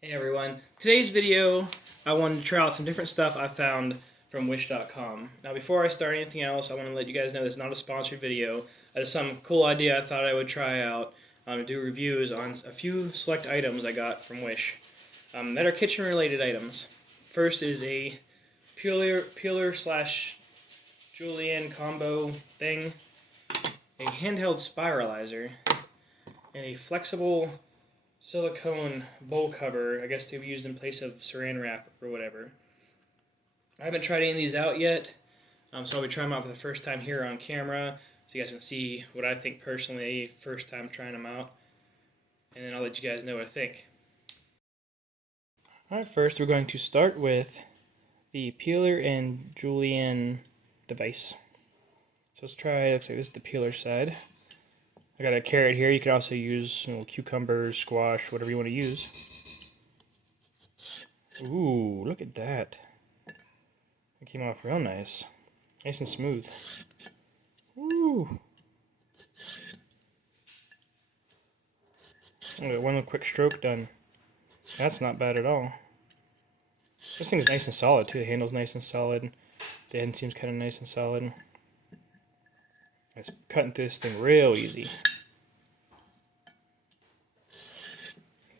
Hey everyone, today's video I wanted to try out some different stuff I found from wish.com. Now before I start anything else, I want to let you guys know this is not a sponsored video. Just some cool idea I thought I would try out to do reviews on a few select items I got from Wish that are kitchen related items. First is a peeler slash julienne combo thing, a handheld spiralizer, and a flexible silicone bowl cover, I guess to be used in place of saran wrap or whatever. I haven't tried any of these out yet, so I'll be trying them out for the first time here on camera, so you guys can see what I think personally first time trying them out, and then I'll let you guys know what I think. Alright, first we're going to start with the peeler and julienne device. So let's try, looks like this is the peeler side. I got a carrot here. You can also use cucumbers, squash, whatever you want to use. Ooh, look at that. It came off real nice. Nice and smooth. Ooh. One quick stroke done. That's not bad at all. This thing's nice and solid too. The handle's nice and solid. The end seems kind of nice and solid. It's cutting through this thing real easy.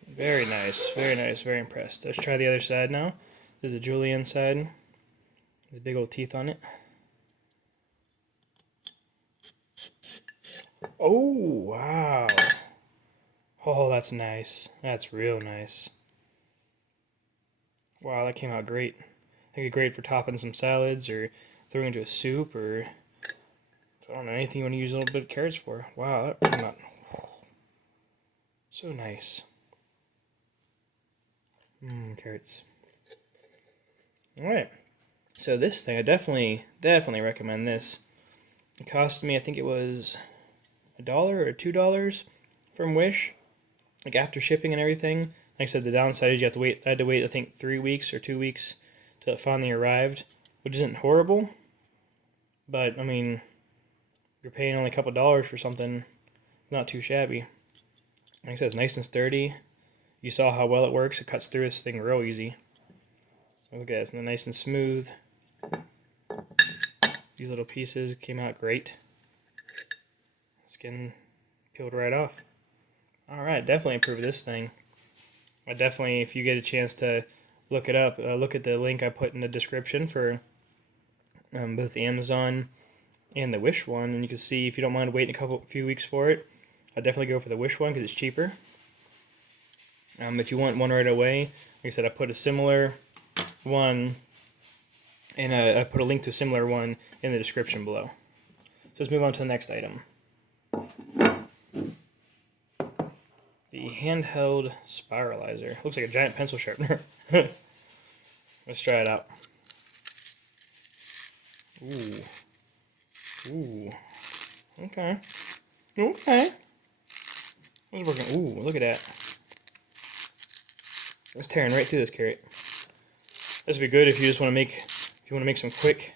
Very nice, very impressed. Let's try the other side now. This is the julienne side. There's big old teeth on it. Oh, wow. Oh, that's nice. That's real nice. Wow, that came out great. I think it's great for topping some salads or throwing into a soup or I don't know, anything you want to use a little bit of carrots for. Wow, that came out so nice. Carrots. Alright, so this thing, I definitely recommend this. It cost me, I think it was $1 or $2 from Wish, like after shipping and everything. Like I said, the downside is you have to wait. I had to wait, I think, 3 weeks or 2 weeks till it finally arrived, which isn't horrible, but I mean, you're paying only a couple dollars for something not too shabby. Like I said, it's nice and sturdy. You saw how well it works. It cuts through this thing real easy. Look at that, it's nice and smooth. These little pieces came out great. Skin peeled right off. Alright, definitely approve of this thing. I definitely, if you get a chance to look it up, look at the link I put in the description for both the Amazon and the Wish one, and you can see if you don't mind waiting a few weeks for it, I'd definitely go for the Wish one because it's cheaper. If you want one right away, like I said, I put a similar one, and I put a link to a similar one in the description below. So let's move on to the next item. The handheld spiralizer. Looks like a giant pencil sharpener. Let's try it out. Ooh. Okay. It's working. Ooh, look at that. It's tearing right through this carrot. This would be good if you just want to make some quick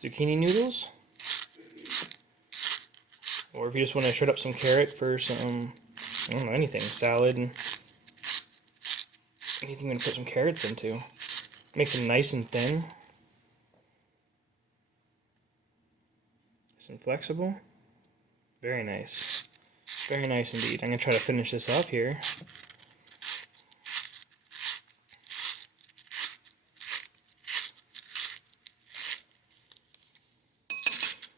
zucchini noodles, or if you just want to shred up some carrot for some, I don't know, anything, salad, anything you want to put some carrots into. Makes them nice and thin, nice and flexible. Very nice. Very nice indeed. I'm going to try to finish this off here.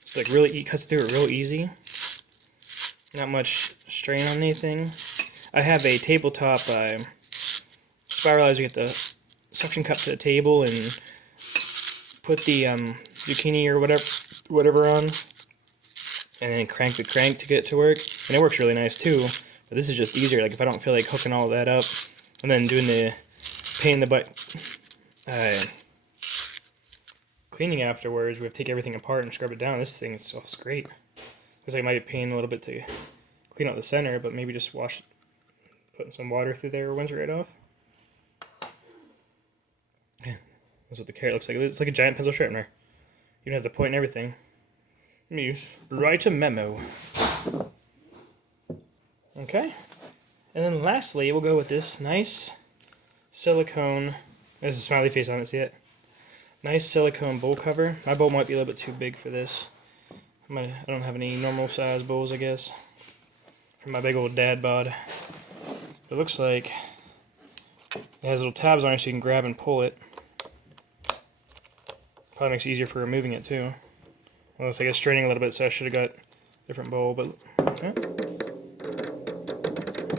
It's like really, cuts through it real easy. Not much strain on anything. I have a tabletop spiralizer. Get the suction cup to the table and put the zucchini or whatever on, and then crank the crank to get it to work. And it works really nice too, but this is just easier. Like if I don't feel like hooking all that up and then doing the pain in the butt cleaning afterwards, we have to take everything apart and scrub it down. This thing is so great. Looks like it might be a pain a little bit to clean out the center, but maybe just putting some water through there rinse it right off. That's what the carrot looks like. It's like a giant pencil sharpener. Even has the point and everything. Let me write a memo. Okay. And then lastly, we'll go with this nice silicone. There's a smiley face on it, see it? Nice silicone bowl cover. My bowl might be a little bit too big for this. I don't have any normal size bowls, I guess, for my big old dad bod. But it looks like it has little tabs on it so you can grab and pull it. Probably makes it easier for removing it too. Well, it's like it's straining a little bit, so I should have got a different bowl, but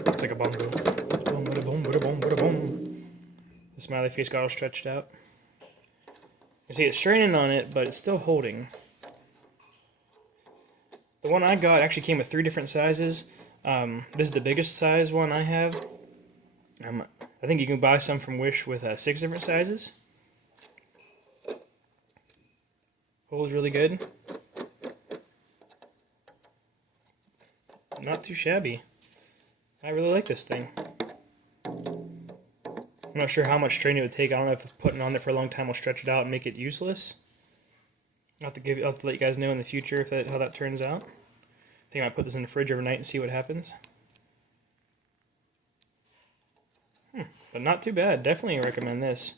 it's like a bongo. Boom, bada boom, bada boom, bada boom. The smiley face got all stretched out. You see it's straining on it, but it's still holding. The one I got actually came with 3 different sizes. This is the biggest size one I have. I think you can buy some from Wish with 6 different sizes. Holds really good. Not too shabby. I really like this thing. I'm not sure how much strain it would take. I don't know if putting it on there for a long time will stretch it out and make it useless. I'll have to let you guys know in the future if how that turns out. I think I might put this in the fridge overnight and see what happens. But not too bad. Definitely recommend this.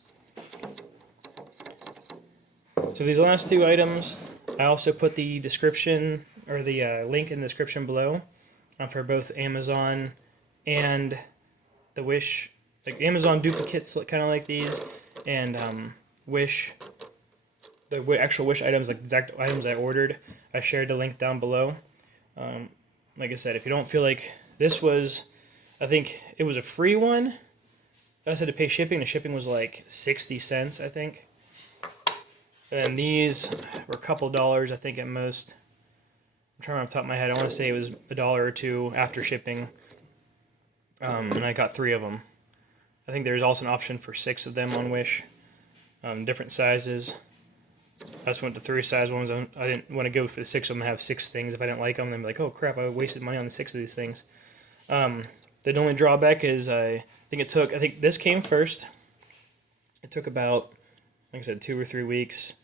So these last 2 items, I also put the description or the link in the description below for both Amazon and the Wish. Like Amazon duplicates, kind of like these, and Wish. The actual Wish items, like exact items I ordered, I shared the link down below. Like I said, if you don't feel like this was, I think it was a free one. I had to pay shipping. The shipping was like 60 cents, I think. And these were a couple dollars, I think, at most. I'm trying off the top of my head. I want to say it was $1 or $2 after shipping. And I got 3 of them. I think there's also an option for 6 of them on Wish. Different sizes. I just went to 3 size ones. I didn't want to go for the 6 of them and have 6 things. If I didn't like them, then be like, oh crap, I wasted money on the 6 of these things. The only drawback is I think this came first. It took about, like I said, 2 or 3 weeks.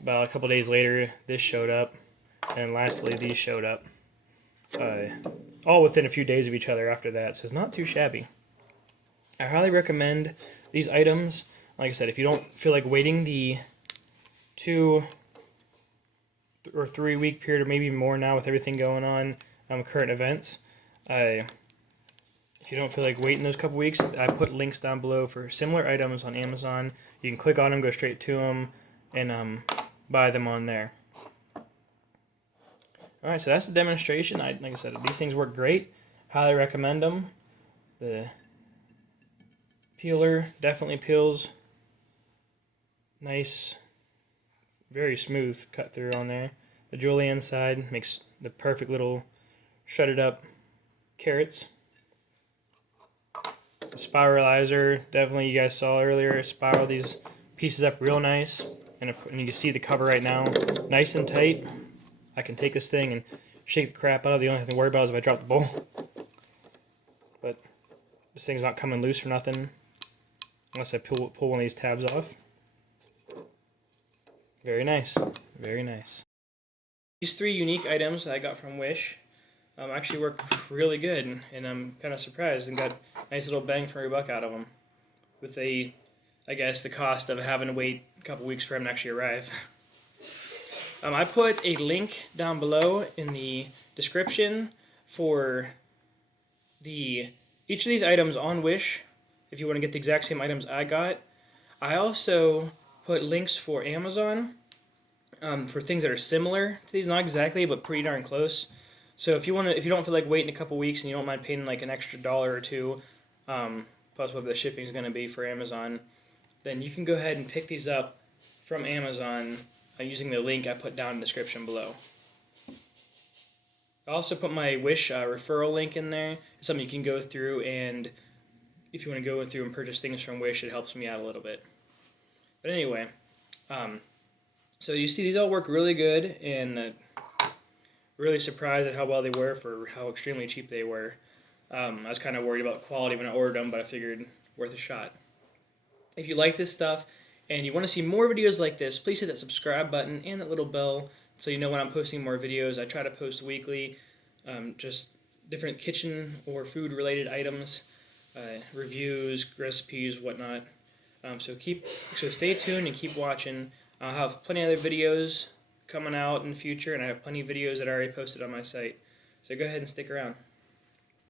About a couple days later, this showed up. And lastly, these showed up. All within a few days of each other after that, so it's not too shabby. I highly recommend these items. Like I said, if you don't feel like waiting the 2 or 3 week period, or maybe even more now with everything going on, current events, if you don't feel like waiting those couple weeks, I put links down below for similar items on Amazon. You can click on them, go straight to them, and buy them on there. Alright, so that's the demonstration. Like I said, these things work great. Highly recommend them. The peeler definitely peels. Nice, very smooth cut through on there. The julienne side makes the perfect little shredded up carrots. The spiralizer, definitely, you guys saw earlier, spiral these pieces up real nice. And you can see the cover right now, nice and tight. I can take this thing and shake the crap out of it. The only thing to worry about is if I drop the bowl. But this thing's not coming loose or nothing unless I pull one of these tabs off. Very nice. Very nice. These 3 unique items that I got from Wish actually work really good, and I'm kind of surprised and got a nice little bang for your buck out of them. With I guess, the cost of having to wait a couple weeks for them to actually arrive. I put a link down below in the description for each of these items on Wish, if you want to get the exact same items I got. I also put links for Amazon for things that are similar to these, not exactly, but pretty darn close. So if you don't feel like waiting a couple weeks and you don't mind paying like an extra $1 or $2, plus what the shipping is going to be for Amazon, then you can go ahead and pick these up from Amazon using the link I put down in the description below. I also put my Wish referral link in there. It's something you can go through, and if you want to go through and purchase things from Wish, it helps me out a little bit. But anyway, so you see these all work really good, and really surprised at how well they were for how extremely cheap they were. I was kind of worried about quality when I ordered them, but I figured worth a shot. If you like this stuff and you want to see more videos like this, please hit that subscribe button and that little bell so you know when I'm posting more videos. I try to post weekly, just different kitchen or food related items, reviews, recipes, whatnot. So stay tuned and keep watching. I'll have plenty of other videos coming out in the future, and I have plenty of videos that I already posted on my site. So go ahead and stick around.